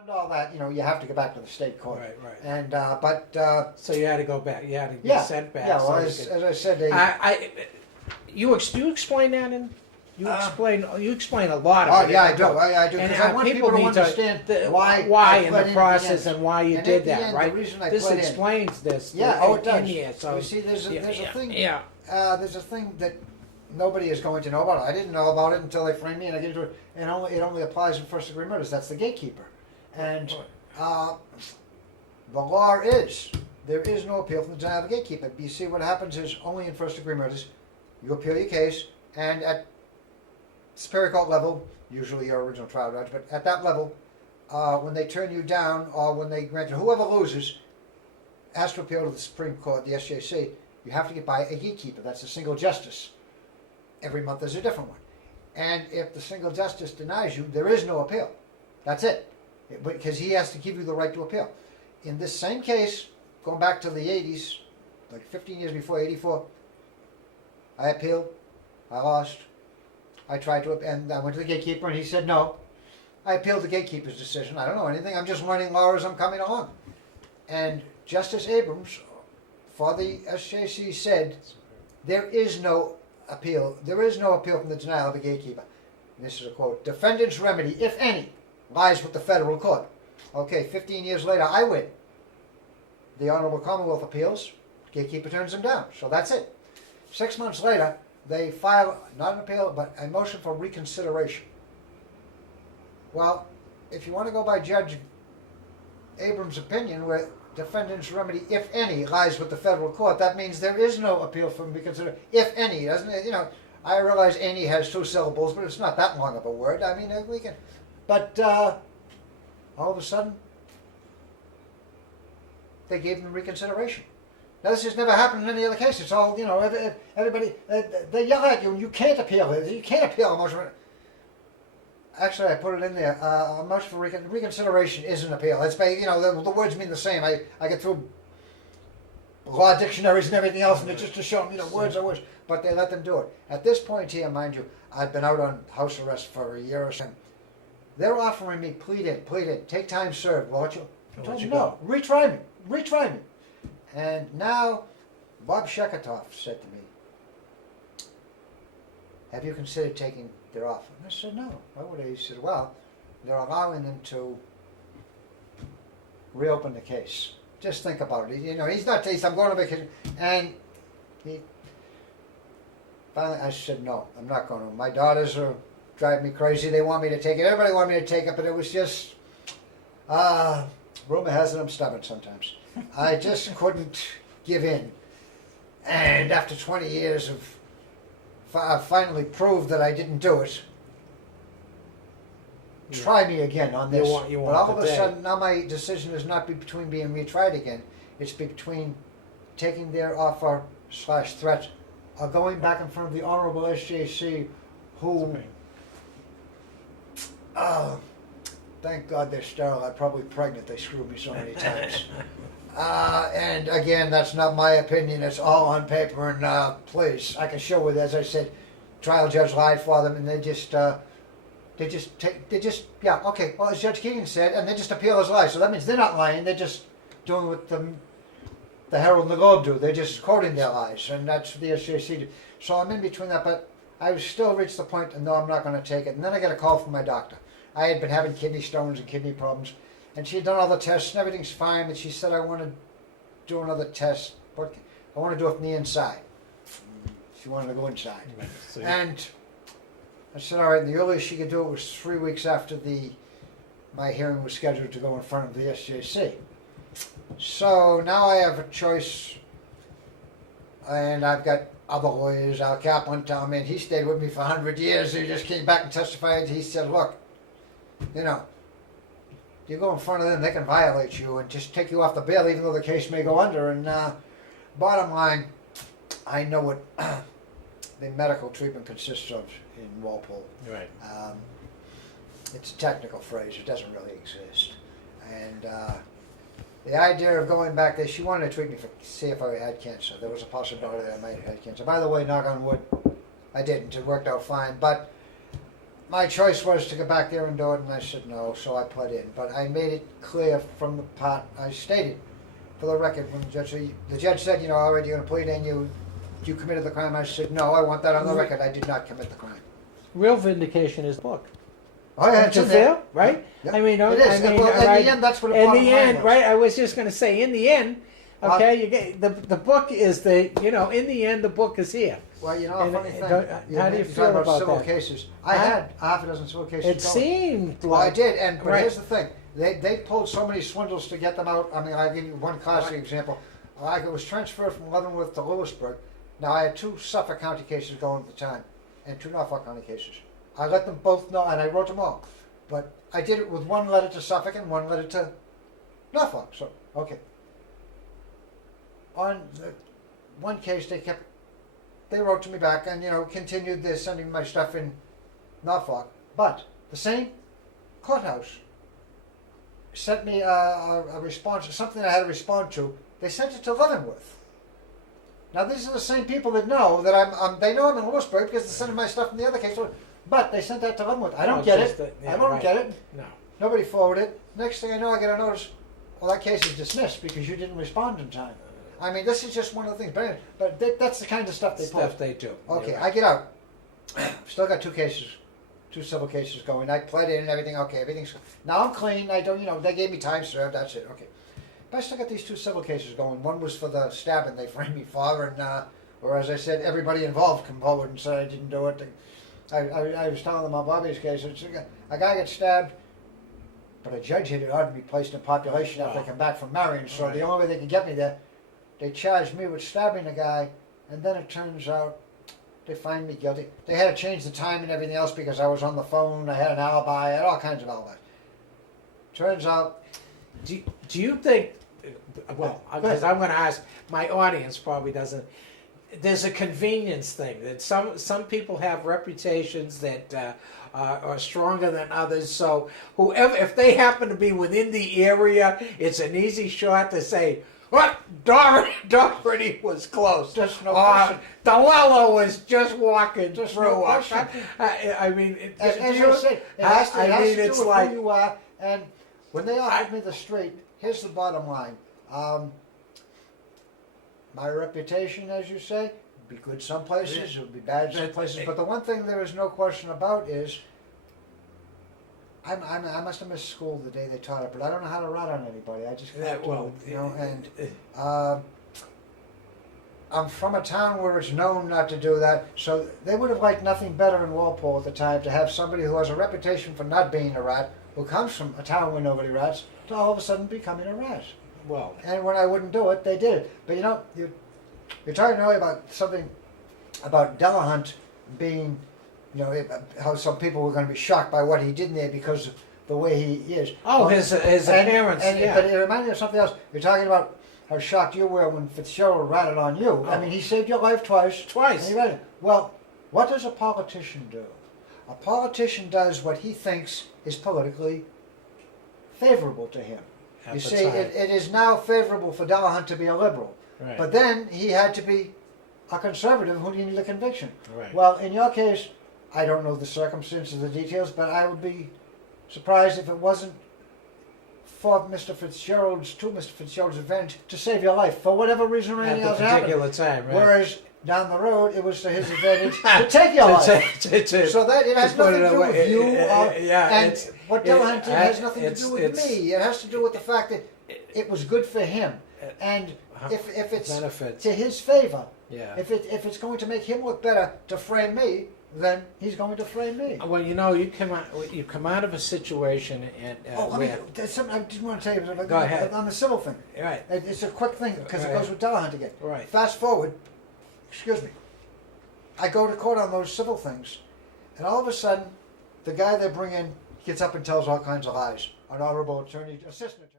And all that, you have to go back to the state court. Right. And So you had to go back. You had to be yeah, sent back. yeah. So Well, you as, could- as I said, they. you explain that in. You Uh, explain a lot of Oh it. yeah, in I the do. book. I do And because I want people to need understand why in I the put process in and why you and did at the that, end, right? The reason I This put explains this. Yeah, oh, it in does. here, so You see, there's a thing. Yeah. There's a thing that nobody is going to know about. I didn't know about it until they framed me, and I get into it. And it only applies in first-degree murders. That's the gatekeeper. And the law is there is no appeal from the denial of the gatekeeper. You see, what happens is only in first-degree murders, you appeal your case, and at Superior Court level, usually your original trial judge, but at that level, when they turn you down or when they grant you, whoever loses has to appeal to the Supreme Court, the SJC. You have to get by a gatekeeper. That's a single justice. Every month there's a different one. And if the single justice denies you, there is no appeal. That's it. Because he has to give you the right to appeal. In this same case, going back to the 80s, like 15 years before 84, I appealed. I lost. I tried to, and I went to the gatekeeper, and he said no. I appealed the gatekeeper's decision. I don't know anything. I'm just learning law as I'm coming along. And Justice Abrams, for the SJC, said there is no appeal. There is no appeal from the denial of the gatekeeper. And this is a quote. Defendant's remedy, if any, lies with the federal court. Okay, 15 years later, I win. The Honorable Commonwealth appeals. Gatekeeper turns them down. So that's it. 6 months later, they file, not an appeal, but a motion for reconsideration. Well, if you want to go by Judge Abrams' opinion, where defendant's remedy, if any, lies with the federal court, that means there is no appeal from reconsideration. If any, doesn't it? I realize any has 2 syllables, but it's not that long of a word. I mean, we can. But all of a sudden, they gave them reconsideration. Now, this has never happened in any other case. It's all, everybody, they yell at you and you can't appeal it. You can't appeal a motion. Actually, I put it in there. A motion for reconsideration is an appeal. It's, the words mean the same. I get through law dictionaries and everything else, and it's just to show them, words are words. But they let them do it. At this point here, mind you, I've been out on house arrest for a year or so. They're offering me, plead in, take time served. Well, I told them, no, retry me. And now, Bob Sheketoff said to me, have you considered taking their offer? And I said, no. Why would I? He said, well, they're allowing them to reopen the case. Just think about it. He's not I'm going on vacation. And he finally, I said, no, I'm not going to. My daughters are driving me crazy. They want me to take it. Everybody wanted me to take it, but it was just, rumor has it I'm stubborn sometimes. I just couldn't give in. And after 20 years of finally proved that I didn't do it, try me again on this. You but want all of a today. sudden, now my decision is not between being retried again. It's between taking their offer / threat or going back in front of the Honorable SJC, who, thank God they're sterile. I'm probably pregnant. They screwed me so many times. And again, that's not my opinion. It's all on paper. And please, I can show with, as I said, trial judge lied for them, and they just okay. Well, as Judge Keating said, and they just appeal his lies. So that means they're not lying. They're just doing what the Herald and the Globe do. They're just quoting their lies, and that's what the SJC do. So I'm in between that, but I still reached the point, and no, I'm not going to take it. And then I got a call from my doctor. I had been having kidney stones and kidney problems. And she had done all the tests, and everything's fine, but she said, I want to do another test. But I want to do it from the inside. She wanted to go inside. Right, and I said, all right, and the earliest she could do it was 3 weeks after my hearing was scheduled to go in front of the SJC. So now I have a choice, and I've got other lawyers. Al Kaplan telling me, and he stayed with me for 100 years. He just came back and testified. He said, look, you go in front of them, they can violate you and just take you off the bail, even though the case may go under. And bottom line, I know what the medical treatment consists of in Walpole. Right. It's a technical phrase. It doesn't really exist. And the idea of going back there, she wanted to treat me for see if I had cancer. There was a possibility that I might have had cancer. By the way, knock on wood, I didn't. It worked out fine. But my choice was to go back there and do it, and I said no, so I pled in. But I made it clear from the part I stated, for the record, when the judge said, you know, all right, you're going to plead in, you committed the crime. I said no, I want that on the record. I did not commit the crime. Real vindication is the book. Oh yeah, Don't it's you in there. feel? Right? Yeah. I mean, It is. I mean, Well, in right, the end, that's what the in bottom the line end, was. right? I was just going to say, in the end, okay, you get the book is the, you know, in the end, the book is here. Well, you know, a And, funny thing. how do you talk feel about civil that? cases? I Huh? had half a dozen civil cases It going. seemed Well, I like did, but right. here's the thing: they pulled so many swindles to get them out. I mean, I'll give you one classic example. I was transferred from Leavenworth to Lewisburg. Now I had 2 Suffolk County cases going at the time, and 2 Norfolk County cases. I let them both know, and I wrote them all. But I did it with 1 letter to Suffolk and 1 letter to Norfolk. So okay. On the one case, they wrote to me back and, you know, continued their sending my stuff in Norfolk. But the same courthouse sent me a response, something I had to respond to. They sent it to Leavenworth. Now these are the same people that know that they know I'm in Lewisburg because they're sending my stuff in the other case. But they sent that to Leavenworth. I don't get it. I don't get it. No. Nobody forwarded it. Next thing I know, I get a notice. Well, that case is dismissed because you didn't respond in time. I mean, this is just one of the things. But that's the kind of stuff they pull. Stuff they do. Okay, You're I get out. Still got 2 cases, 2 civil cases going. I pled in and everything. Okay, everything's now I'm clean. I don't, you know, they gave me time served. That's it. Okay, but I still got these 2 civil cases going. One was for the stabbing they framed me for, and or as I said, everybody involved come forward and said I didn't do it. I was telling them on Bobby's case. A guy got stabbed, but a judge had ordered to be placed in population after they come back from Marion. So Right. the only way they could get me there, they charged me with stabbing a guy, and then it turns out they find me guilty. They had to change the time and everything else because I was on the phone. I had an alibi. I had all kinds of alibis. Turns out, Do you think? Well, Go ahead. because I'm going to ask, my audience probably doesn't. There's a convenience thing that some people have reputations that are stronger than others. So whoever, if they happen to be within the area, it's an easy shot to say, "What? Doherty was close." Just no question. DeLello was just walking Just through. no question. I mean, as do I you- said, it has to, I it has mean, to do it's with like who you are. And when they offered me the straight, here's the bottom line. My reputation, as you say, would be good some places, it would be bad some places. But the one thing there is no question about is, I must have missed school the day they taught it, but I don't know how to rat on anybody. I just can't do it, you know. And I'm from a town where it's known not to do that, so they would have liked nothing better in Walpole at the time to have somebody who has a reputation for not being a rat, who comes from a town where nobody rats, to all of a sudden becoming a rat. well, And when I wouldn't do it, they did it. But you know, you're talking earlier about something about Delahunt being, you know, how some people were going to be shocked by what he did in there because of the way he is. oh, Well, his appearance. Yeah. But it reminded me of something else. You're talking about how shocked you were when Fitzgerald ratted on you. I mean, he saved your life twice. Twice. And he ratted. Well, what does a politician do? A politician does what he thinks is politically favorable to him. At You the see, time. it is now favorable for Delahunt to be a liberal. Right. But then he had to be a conservative who needed a conviction. Right. Well, in your case, I don't know the circumstances, the details, but I would be surprised if it wasn't for Mr. Fitzgerald's event to save your life for whatever reason or At anything the else happened. particular time, right? Whereas down the road, it was to his advantage to take your life. So that it has put nothing it to do away. with you, Yeah, and it's- what it- Delahunt did has it- nothing to it's- do with it's- me. It has to do with the fact that it was good for him, and if it's benefits. to his favor, Yeah. if it's going to make him look better to frame me, then he's going to frame me. Well, you know, you come out of a situation and There's something I didn't want to tell you. But Go ahead. On the civil thing. right, It's a quick thing because it Right. goes with Delahunt again. Right. Fast forward, excuse me. I go to court on those civil things, and all of a sudden, the guy they bring in gets up and tells all kinds of lies. An honorable attorney, assistant attorney.